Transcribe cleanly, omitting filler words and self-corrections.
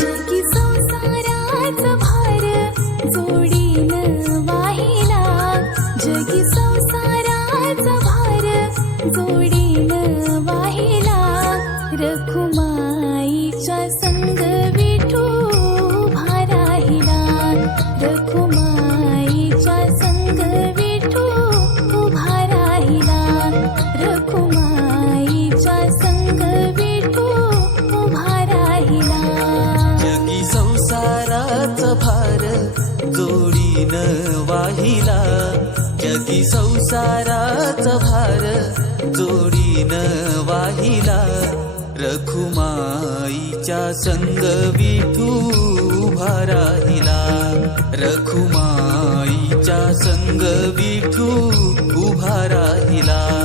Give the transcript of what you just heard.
जगी संसाराचा भार जोडीनं वाहिला, जगी संसाराचा भार जोडीनं वाहिला. रखुमाईच्या संग विठू उभा राहिला, रखुमाईच्या संग विठू उभा राहिला, रखुमाईच्या संग विठू उभा राहिला. जगी संसाराचा भार जोडीनं वाहिला, जगी संसाराचा भार जोडीनं वाहिला. रखुमाईच्या संग विठू उभा राहिला, रखुमाईच्या संग विठू उभा राहिला.